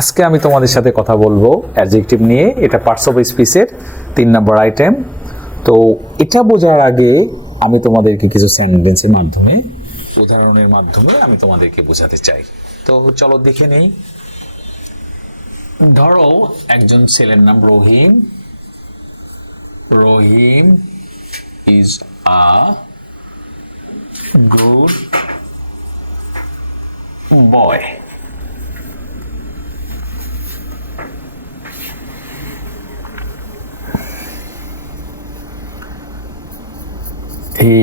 আজকে আমি তোমাদের সাথে কথা বলবো অ্যাডজেক্টিভ নিয়ে। এটা পার্টস অফ স্পিচের 3 নম্বর আইটেম। তো এটা বোঝার আগে আমি তোমাদেরকে কিছু সেন্টেন্সের মাধ্যমে, উদাহরণের মাধ্যমে আমি তোমাদেরকে বোঝাতে চাই। তো চলো দেখে নেই। ধরো একজন ছেলের নাম Rahim. Rahim is a good boy. He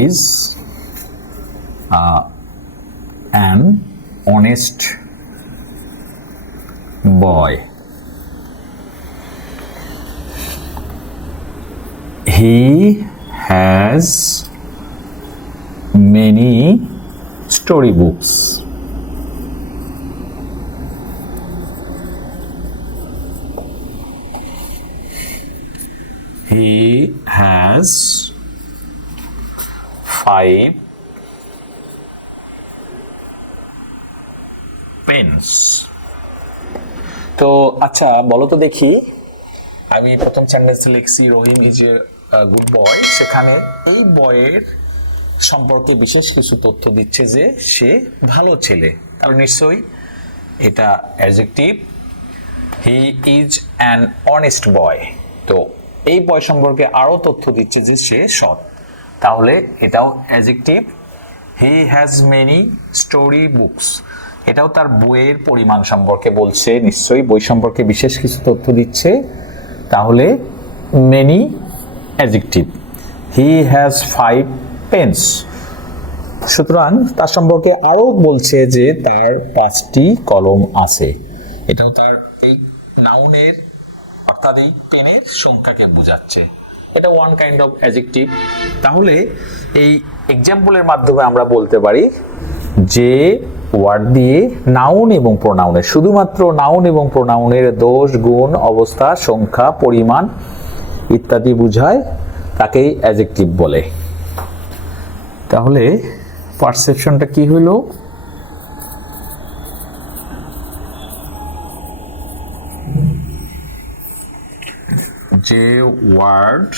is an honest boy. He has many storybooks. He has 5 pens. তো আচ্ছা বলো তো দেখি, আমি প্রথম সেন্টেন্স লিখছি রহিম ইজ এ গুড বয়। সেখানে এই বয়ের সম্পর্কে বিশেষ কিছু তথ্য দিচ্ছে যে সে ভালো ছেলে, তাহলে নিশ্চয়ই এটা adjective. He is an honest boy. তো এই বয় সম্পর্কে আরো তথ্য দিচ্ছে যে সে সৎ, তাহলে এটাও adjective. He has many story books, এটাও তার বইয়ের পরিমাণ সম্পর্কে বলছে, নিশ্চয়ই বই সম্পর্কে বিশেষ কিছু তথ্য দিচ্ছে, তাহলে many adjective. He has 5 pens, সুতরাং তার সম্পর্কে আরো বলছে যে তার 5টি কলম আছে, এটাও তার এই নাউনের অর্থাৎ এই পেনের সংখ্যাকে বোঝাচ্ছে। এটা ওয়ান কাইন্ড অফ অ্যাডজেক্টিভ। তাহলে এই এক্সাম্পলের মাধ্যমে আমরা বলতে পারি যে ওয়ার্ড দিয়ে নাউন এবং প্রোনাউনের, শুধুমাত্র নাউন এবং প্রোনাউনের দোষ, গুণ, অবস্থা, সংখ্যা, পরিমাণ ইত্যাদি বোঝায়, তাকেই অ্যাডজেক্টিভ বলে। তাহলে পারসেপশনটা কি হলো? যে ওয়ার্ড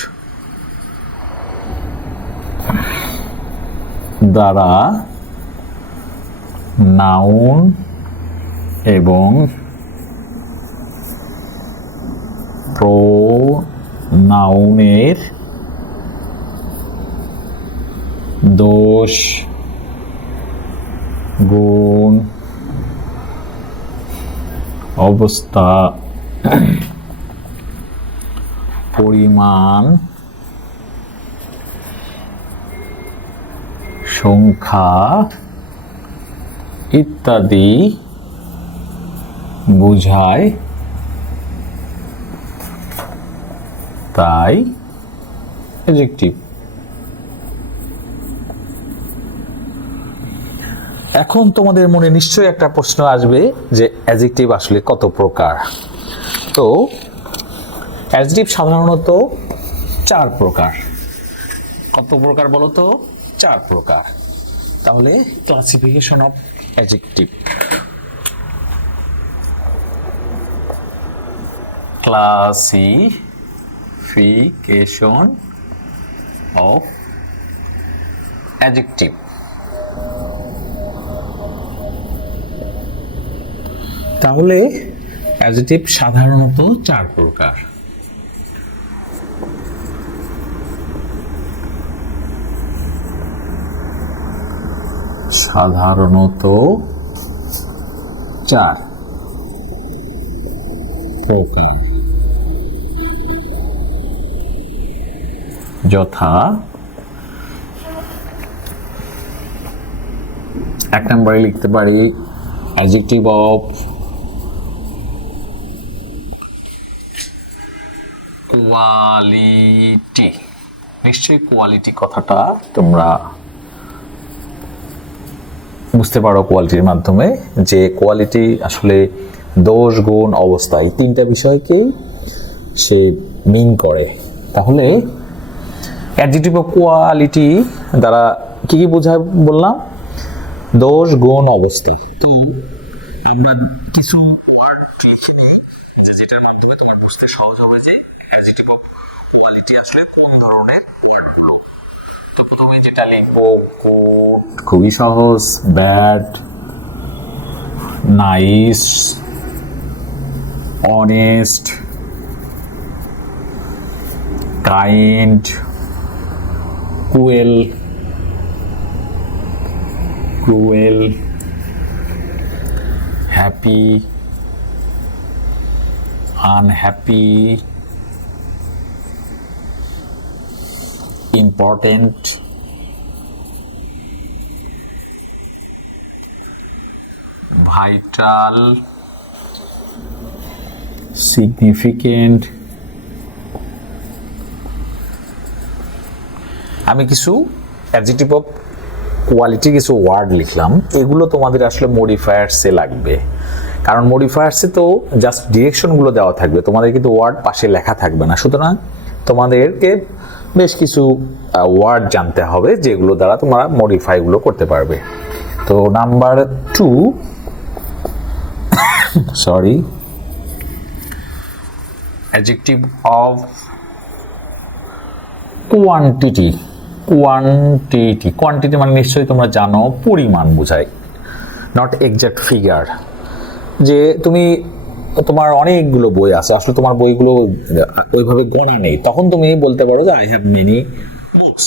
দ্বারা নাউন এবং প্রোনাউনের দোষ, গুণ, অবস্থা, পরিমাণ, সংখ্যা ইত্যাদি বুঝায়, তাই অ্যাডজেক্টিভ। এখন তোমাদের মনে নিশ্চয়ই একটা প্রশ্ন আসবে যে অ্যাডজেক্টিভ আসলে কত প্রকার। তো অ্যাডজেক্টিভ সাধারণত 4 প্রকার। কত প্রকার বলো তো? 4 প্রকার। তাহলে classification of adjective. Classification of adjective. তাহলে অ্যাডজেক্টিভ সাধারণত 4 প্রকার। সাধারণত 4 প্রকার, যথা 1 নম্বরে লিখতে পারি অ্যাডজেক্টিভ অফ কোয়ালিটি। নিশ্চয়ই কোয়ালিটি কথাটা তোমরা বুঝতে পারো কোয়ালিটির মাধ্যমে, যে কোয়ালিটি আসলে দোষ, গুণ, অবস্থা এই 3টা বিষয়কেই সে মিন করে। তাহলে অ্যাডজেক্টিভ অফ কোয়ালিটি দ্বারা কি কি বোঝায় বললাম? দোষ, গুণ, অবস্থা। তো আমরা কিছু তোমার বুঝতে সহজ হবে যে অ্যাডজেক্টিভ অফ কোয়ালিটি আসলে কোন ধরনের ওয়ার্ডগুলো। তো প্রথমে যেটা লিখবো গুড, খুবই সহজ, bad, nice, honest, kind, cruel, happy, unhappy, important, vital, significant. আমি কিছু অ্যাডজেক্টিভ অফ কোয়ালিটি কিছু ওয়ার্ড লিখলাম, এগুলো তোমাদের আসলে মডিফায়ার্সে লাগবে, কারণ মডিফায়ার্সে তো জাস্ট ডিরেকশনগুলো দেওয়া থাকবে, তোমাদের কিন্তু ওয়ার্ড পাশে লেখা থাকবে না। সুতরাং তোমাদেরকে বেশ কিছু ওয়ার্ড জানতে হবে যেগুলো দ্বারা তোমরা মডিফাইগুলো করতে পারবে। তো number 2, sorry, adjective of quantity. Quantity মানে নিশ্চয়ই তোমরা জানো পরিমাণ বোঝায়, নট এক্সাক্ট ফিগার। যে তোমার অনেকগুলো বই আছে, আসলে তোমার বইগুলো ওইভাবে গণনা নেই, তখন তুমি বলতে পারো যে I have many books.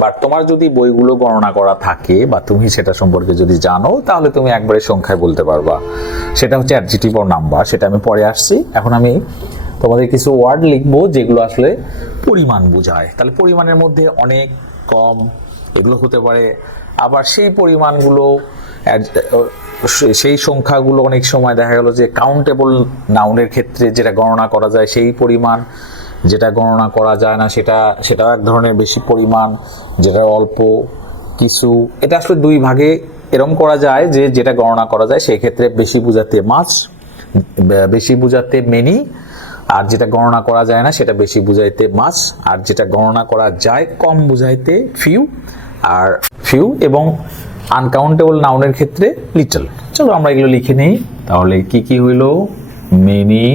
But তোমার যদি বইগুলো গণনা করা থাকে বা তুমি সেটা সম্পর্কে যদি জানো, তাহলে তুমি একবারে সংখ্যায় বলতে পারবা। সেটা হচ্ছে অ্যাডজেক্টিভ অর নাম্বার, সেটা আমি পরে আসছি। এখন আমি তোমাদের কিছু ওয়ার্ড লিখবো যেগুলো আসলে পরিমাণ বোঝায়। তাহলে পরিমাণের মধ্যে অনেক, কম, এগুলো হতে পারে। আবার সেই পরিমাণগুলো, সেই সংখ্যাগুলো অনেক সময় দেখা গেল যে কাউন্টেবল নাউনের ক্ষেত্রে যেটা গণনা করা যায় সেই পরিমাণ, যেটা গণনা করা যায় না সেটাও এক ধরনের বেশি পরিমাণ, যেটা অল্প কিছু। এটা আসলে দুই ভাগে এরকম করা যায় যে যেটা গণনা করা যায় সেই ক্ষেত্রে বেশি বোঝাতে মাছ, বেশি বোঝাতে মেনি, আর যেটা গণনা করা যায় না সেটা বেশি বুঝাইতে মাছ, আর যেটা গণনা করা যায় কম বুঝাইতে ফিউ, এবং আনকাউন্টেবল নাউনের ক্ষেত্রে লিটল। চলো আমরা এগুলো লিখে নিই। তাহলে কি কি হইল? মেনি,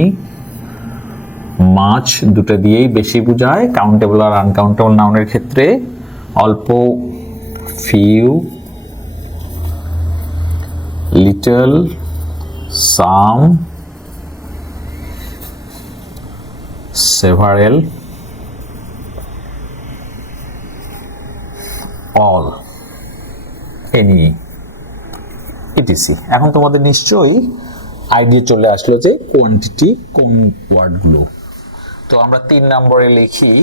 মাছ দুটো দিয়েই বেশি বুঝায় কাউন্টেবল আর আনকাউন্টেবল নাউনের ক্ষেত্রে, অল্প ফিউ, লিটল, সাম, several, all, any, etc. এখন তোমাদের নিশ্চয়ই আইডিয়া চলে আসলো যে কোয়ান্টিটি কোন ওয়ার্ডগুলো। তো আমরা 3 নম্বরে লিখি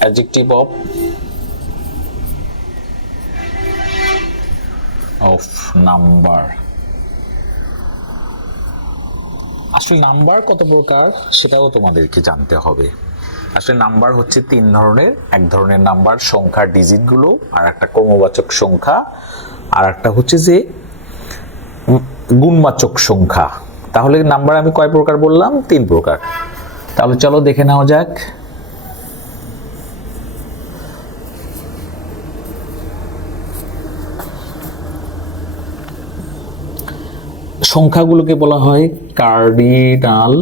অ্যাডজেক্টিভ অফ নাম্বার। আসলে নাম্বার কত প্রকার সেটাও তোমাদেরকে জানতে হবে। আসলে নাম্বার হচ্ছে 3 ধরনের। এক ধরনের নাম্বার সংখ্যার ডিজিটগুলো, আর একটা ক্রমবাচক সংখ্যা, আর একটা হচ্ছে যে গুণবাচক সংখ্যা। তাহলে নাম্বার আমি কয় প্রকার বললাম? 3 প্রকার। তাহলে চলো দেখে নেওয়া যাক। সংখ্যাগুলোকে বলা হয় কার্ডিনাল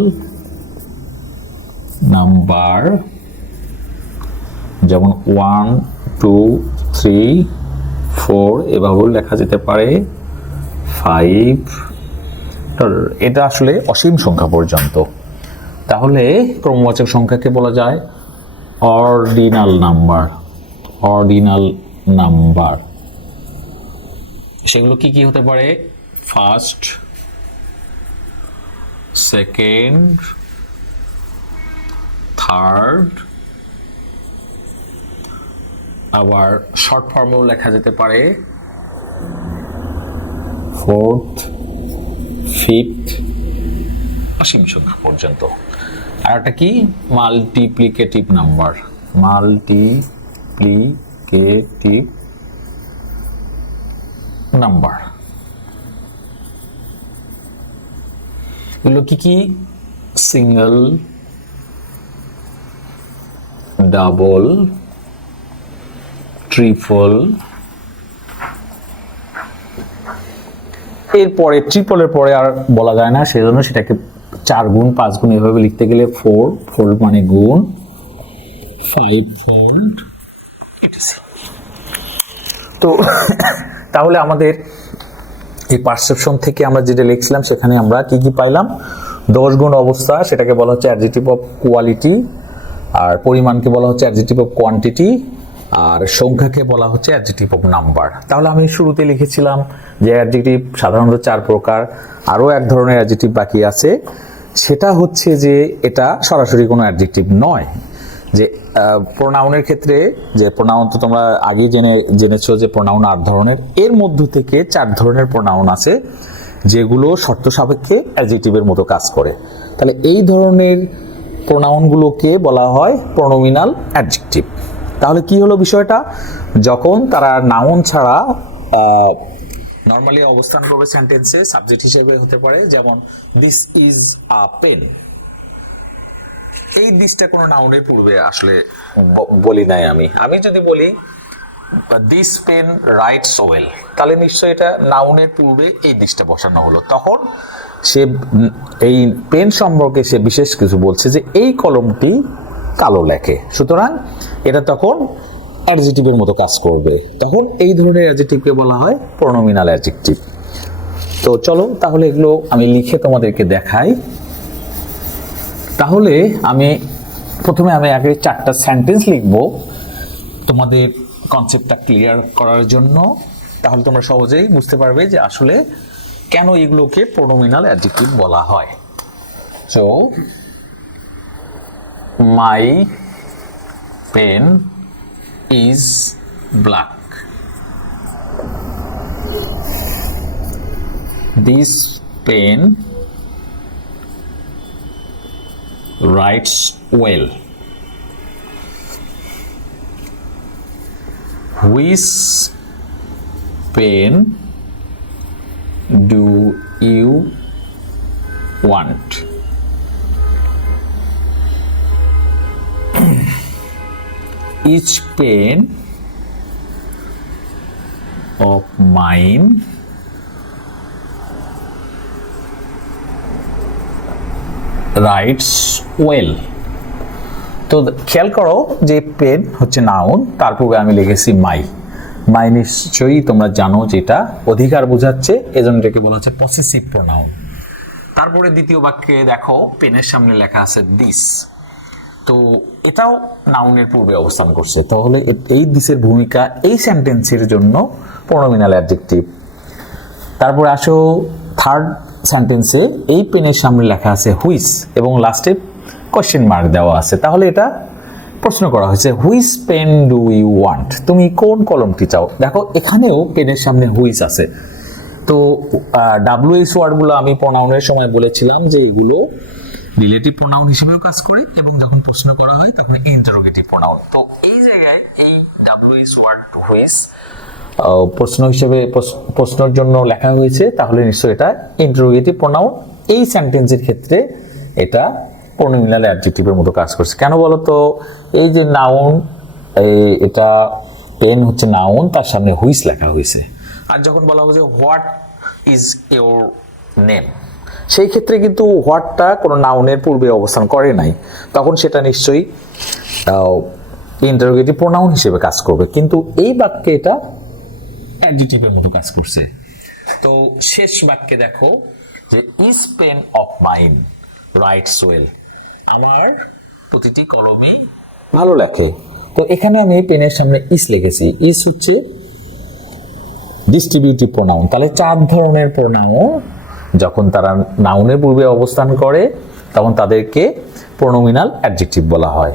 নাম্বার, যেমন 1, 2, 3, 4 এভাবেও লেখা যেতে পারে, 5। এটা আসলে অসীম সংখ্যা পর্যন্ত। তাহলে ক্রমবাচক সংখ্যাকে বলা যায় অর্ডিনাল নাম্বার। সেগুলো কি কি হতে পারে? ফার্স্ট, সেকেন্ড, থার্ড, আবার শর্ট ফর্মেও লেখা যেতে পারে ফোর্থ, ফিফথ, অসীম সংখ্যা পর্যন্ত। আর একটা কি? Multiplicative number. এগুলো কি কি? Single, double, triple. এরপরে ট্রিপলের পরে আর বলা যায় না, সেজন্য সেটাকে 4 গুণ 5 গুণ এভাবে লিখতে গেলে 4 ফোল্ড মানে গুণ, 5 ফোল্ড etc. তো তাহলে আমাদের এই পারসেপশন থেকে আমরা যেটা লিখছিলাম সেখানে আমরা কি কি পাইলাম? 10 গুণ অবস্থা, সেটাকে বলা হচ্ছে অ্যাডজেক্টিভ অফ কোয়ালিটি, আর পরিমাণকে বলা হচ্ছে অ্যাডজেক্টিভ অফ কোয়ান্টিটি, আর সংখ্যাকে বলা হচ্ছে অ্যাডজেক্টিভ অফ নাম্বার। তাহলে আমি শুরুতে লিখেছিলাম যে অ্যাডজেক্টিভ সাধারণত 4 প্রকার, আরও এক ধরনের অ্যাডজেক্টিভ বাকি আছে, সেটা হচ্ছে যে এটা সরাসরি কোনো অ্যাডজেক্টিভ নয়। যে প্রোনাউনের ক্ষেত্রে, যে প্রোনাউন তো তোমরা আগে জেনেছো যে প্রোনাউন 8 ধরনের, এর মধ্য থেকে 4 ধরনের প্রোনাউন আছে যেগুলো শর্ত সাপেক্ষে অ্যাডজেক্টিভের মতো কাজ করে। তাহলে এই ধরনের প্রোনাউনগুলোকে বলা হয় প্রোনোমিনাল অ্যাডজেক্টিভ। তাহলে কি হলো বিষয়টা? যখন তারা নাউন ছাড়া নর্মালি অবস্থান করবে সেন্টেন্সে, সাবজেক্ট হিসেবে হতে পারে, যেমন দিস ইজ আ পেন। এই দিসটা কোনো নাউনের পূর্বে আসলে বলি নাই আমি যদি বলি দিস পেন রাইটস ওয়েল, তাহলে নিশ্চয়ই এটা নাউনের পূর্বে এই দিসটা বসানো হলো। তখন সে এই পেন সম্পর্কে সে বিশেষ কিছু বলছে যে এই কলমটি কালো লেখে, সুতরাং এটা তখন অ্যাডজেক্টিভের মতো কাজ করবে। তখন এই ধরনের অ্যাডজেক্টিভকে বলা হয় প্রোনোমিনাল অ্যাডজেক্টিভ। তো চলো তাহলে এগুলো আমি লিখে তোমাদেরকে দেখাই। তাহলে প্রথমে আমি আগে 4টা সেন্টেন্স লিখব তোমাদের কনসেপ্টটা ক্লিয়ার করার জন্য। তাহলে তোমরা সহজেই বুঝতে পারবে যে আসলে কেন এগুলোকে প্রোনোমিনাল অ্যাডজেক্টিভ বলা হয়। So my pen is black, this pen writes well, which pen do you want? Each pen of mine writes well. তো খেয়াল করো যে পেন হচ্ছে নাউন, তার পূর্বে আমি লিখেছি মাই নিশ্চয়ই তোমরা জানো যেটা অধিকার বোঝাচ্ছে, এজন্য এটাকে বলা হচ্ছে পসেসিভ প্রোনাউন। তারপরে দ্বিতীয় বাক্যে দেখো পেনের সামনে লেখা আছে দিস, তো এটাও নাউনের পূর্বে অবস্থান করছে। তাহলে এই দিসের ভূমিকা এই সেন্টেন্সের জন্য প্রোনোমিনাল অ্যাডজেক্টিভ। তারপরে আসো থার্ড সেন্টেন্সে এই পেনের সামনে লেখা আছে হুইচ এবং লাস্টে কোশ্চেন মার্ক দেওয়া আছে। তাহলে এটা প্রশ্ন করা হয়েছে which pen do you want, তুমি কোন কলমটি চাও। দেখো এখানেও পেনের সামনে হুইচ আছে। তো WH ওয়ার্ডগুলো আমি প্রোনাউনের সময় বলেছিলাম যে এগুলো রিলেটিভ প্রোনাউন হিসেবেও কাজ করে এবং যখন প্রশ্ন করা হয় তখন ইন্টারোগেটিভ প্রোনাউন। তো এই জায়গায় এই WH ওয়ার্ড হুইচ প্রশ্ন হিসেবে প্রশ্নের জন্য লেখা হয়েছে, তাহলে নিশ্চয়ই এটা ইন্টারোগেটিভ প্রোনাউন। এই সেন্টেন্সের ক্ষেত্রে এটা প্রোনোমিনাল অ্যাডজেক্টিভের মতো কাজ করছে। কেন বলো তো? এই যে নাউন, এটা পেন হচ্ছে নাউন, তার সামনে হুইচ লেখা হয়েছে। আর যখন বলা হবে যে হোয়াট ইজ ইওর নেম, সেই ক্ষেত্রে কিন্তু হোয়াটটা কোনো নাউনের পূর্বে অবস্থান করে নাই, তখন সেটা নিশ্চয়ই ইন্টারোগেটিভ প্রোনাউন হিসেবে কাজ করবে। কিন্তু এই বাক্যে এটা অ্যাডজেক্টিভের মতো কাজ করছে। তো শেষ বাক্যে দেখো যে is pen of mine writes well, আমার প্রতিটি কলমই ভালো লেখে। তো এখানে আমি পেনের সামনে ইস লিখেছি। ইস হচ্ছে ডিস্ট্রিবিউটিভ প্রোনাউন। তাহলে 4 ধরনের প্রোনাউন যখন তারা নাউনের পূর্বে অবস্থান করে তখন তাদেরকে প্রোনোমিনাল অ্যাডজেক্টিভ বলা হয়।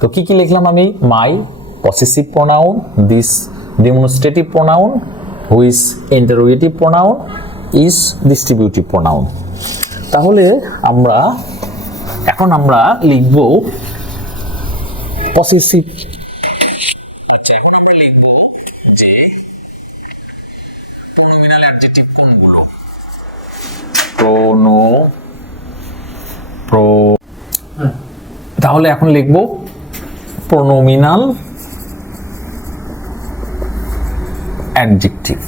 তো কি কি লিখলাম আমি? My possessive pronoun, this demonstrative pronoun, which interrogative pronoun, each distributive pronoun. তাহলে এখন আমরা লিখব পসেসিভ। আচ্ছা, এখন আমরা লিখব যে প্রোনোমিনাল অ্যাডজেক্টিভ কোনগুলো। তাহলে এখন লিখব প্রোনোমিনাল অ্যাডজেক্টিভ।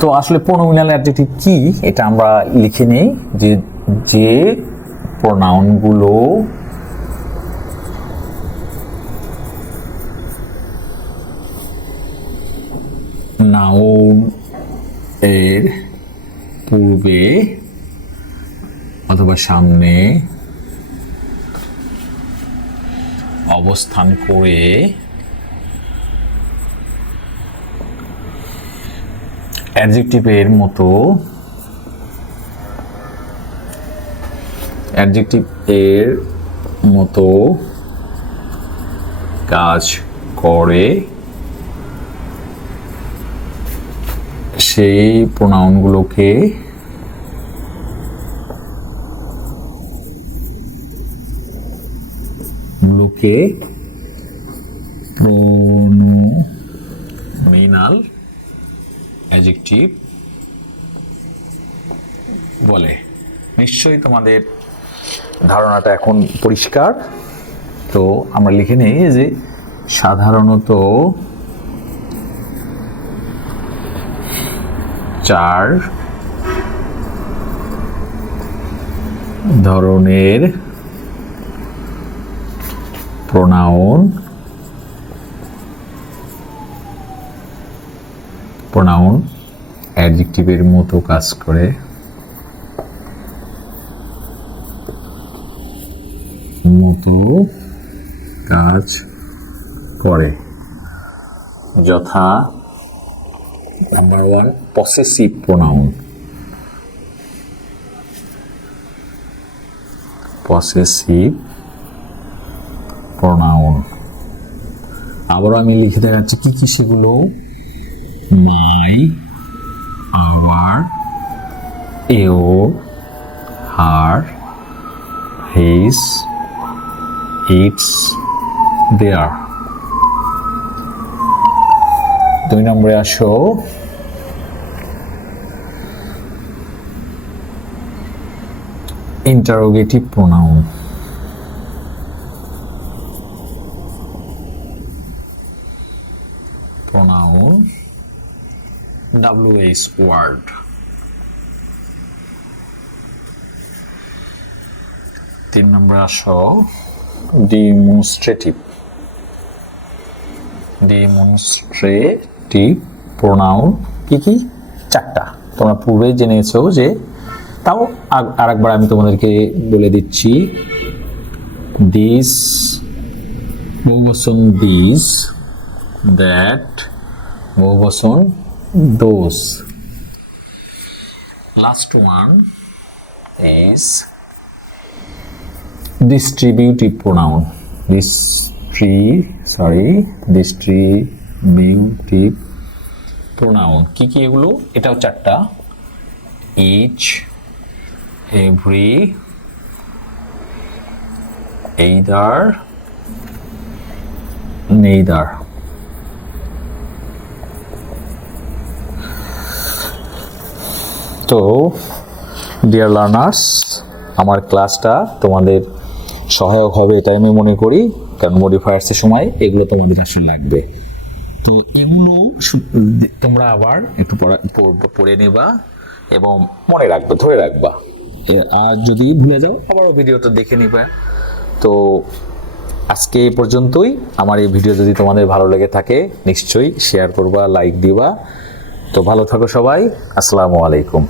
তো তো আসলে প্রোনোমিনাল অ্যাডজেক্টিভ কি এটা আমরা লিখে নেই, যে যে প্রোনাউনগুলো নাউন এর পূর্বে অথবা সামনে অবস্থান করে অ্যাডজেক্টিভের মতো কাজ করে সেই প্রোনাউনগুলোকে প্রোনোমিনাল অ্যাডজেক্টিভ বলে। নিশ্চয়ই তোমাদের ধারণাটা এখন পরিষ্কার। তো আমরা লিখে নেই যে সাধারণত 4 ধরনের প্রোনাউন অ্যাডজেক্টিভের মতো কাজ করে, যথা নাম্বার 1 পসেসিভ প্রোনাউন। আবারও আমি লিখে দেখাচ্ছি কি কি সেগুলো। My, our, your, her, his, its, their. 2 নম্বরে আসো ইন্টারোগেটিভ প্রোনাউন। WH word. 3 নম্বরে আসো ডিমনস্ট্রেটিভ প্রোনাউন। কি কি? 4টা। তোমরা পূর্বেই জেনেছো, যে তাও আরেকবার আমি তোমাদেরকে বলে দিচ্ছি। দিস, বহুবচন দিস, দ্যাট, বহুবচন those. Last one is distributive pronoun. Distributive pronoun কি কি এগুলো? এটাও 4টা। Each, every, either, neither. তো ডিয়ার লার্নার্স, আমার ক্লাসটা তোমাদের সহায়ক হবে এটা আমি মনে করি, কারণ মডিফায়ার্সের সময় এগুলো তোমাদের আসলে লাগবে। তো এগুলো তোমরা আবার একটু পড়ে নেবা এবং মনে রাখবে, ধরে রাখবা। আর যদি ভুলে যাও আবারও ভিডিওটা দেখে নিবা। তো আজকে এই পর্যন্তই। আমার এই ভিডিও যদি তোমাদের ভালো লেগে থাকে নিশ্চয়ই শেয়ার করবা, লাইক দিবা। তো ভালো থাকো সবাই। আসসালামু আলাইকুম।